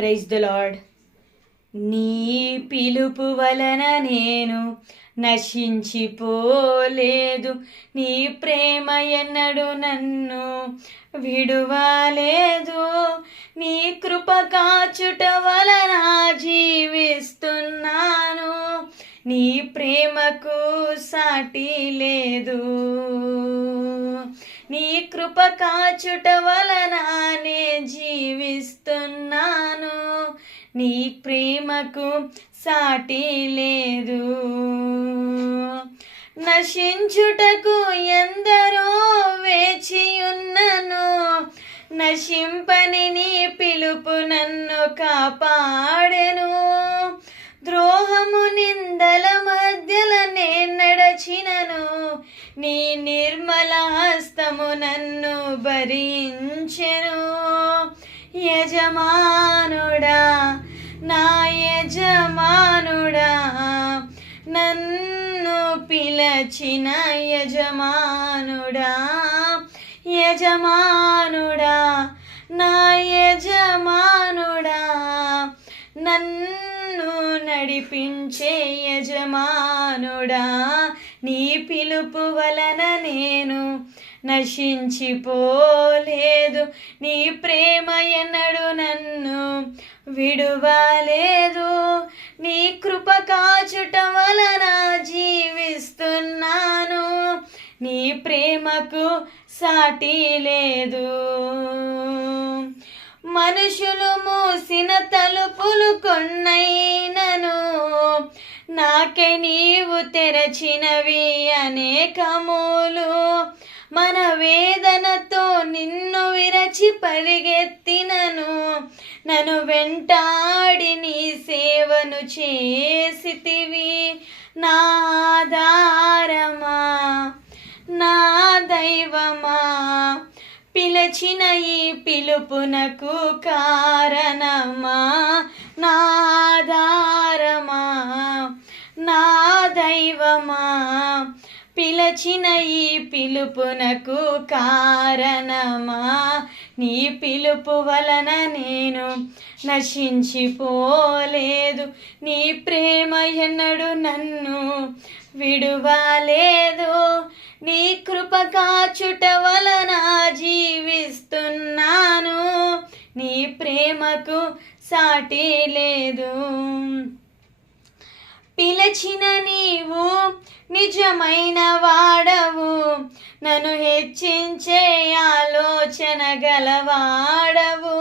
Praise the lord. నీ పిలుపు వలన నేను నశించిపోలేదు, నీ ప్రేమ ఎన్నడు నన్ను విడువలేదు, నీ కృప కాచుట వలన జీవిస్తున్నాను, నీ ప్రేమకు సాటి లేదు. నీ కృప కాచుట వలన నే జీవిస్తున్నాను, నీ ప్రేమకు సాటి లేదు. నశించుటకు ఎందరో వేచియున్నను, నశింపని నీ పిలుపు నన్ను కాపాడెను. ద్రోహము నిందల మధ్యల నే నడచినను, నీ నిర్మల హస్తము నన్ను భరించెను. యజమానుడా, నా యజమానుడా, నన్ను పిలచిన యజమానుడా, యజమానుడా, నా యజమానుడా, నన్ను నడిపించే యజమానుడా, నీ పిలుపు వలన నేను నశించిపోలేదు, నీ ప్రేమ ఎన్నడు నన్ను విడువలేదు, నీ కృప కాచుట వలన జీవిస్తున్నాను, నీ ప్రేమకు సాటి లేదు. మనుషులు మూసిన తలుపులు కొన్నైనను, నాకే నీవు తెరచినవి అనేకములు. మన వేదనతో నిన్ను విరచి పరిగెత్తినను, నన్ను వెంటాడి నీ సేవను చేసితివి. నా ఆధారమా, నా దైవమా, పిలచిన ఈ పిలుపునకు కారణమా, నా ఆధారమా, నా దైవమా, పిలచిన ఈ పిలుపునకు కారణమా, నీ పిలుపు వలన నేను నశించిపోలేదు, నీ ప్రేమ ఎన్నడు నన్ను విడువలేదు, నీ కృప కాచుట వలన జీవిస్తున్నాను, నీ ప్రేమకు సాటి లేదు. పిలచిన నీవు నిజమైన వాడవు, నన్ను హెచ్చించే ఆలోచన గలవాడవు,